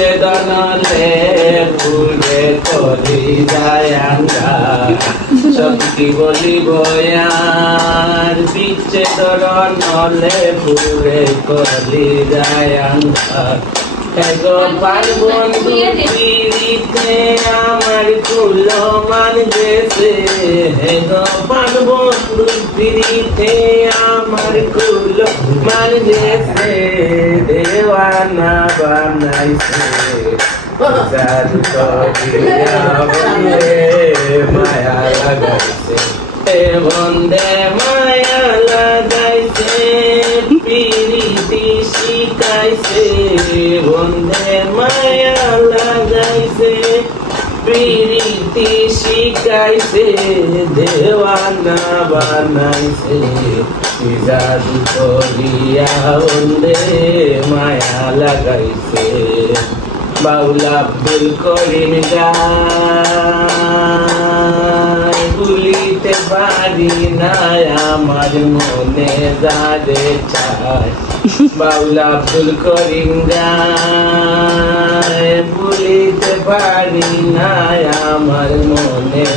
বিচ্ছেদনলে ভুলে করি যায় আন্ধার সত্যি বলিব আর বিচ্ছেদনলে ভুলে করি যায় আন্ধার এগো পার্বন্ধু পিড়িতে আমার কুলো মান গেছে এগো পার্বন্ধু পিড়িতে আমার কুলো মান গেছে দেওয়ানা বানাইছে জাদু করিয়া বন্দে মায়া লাগাইছে বন্দে মায়া লাগাইছে পিড়িতি শিখাইছে বন্দে মায়া লাগাইছে পিড়িতি শিখাইছে দেওয়ানা বানাইছে জাদু করিয়া বন্দে মায়া লাগাইছে বাউলা আব্দুল করিম গায় ভুলিতে পারি না আমার মনে যারে চায় বাউলা আব্দুল করিম গায় ভুলিতে পারি না আমার মনে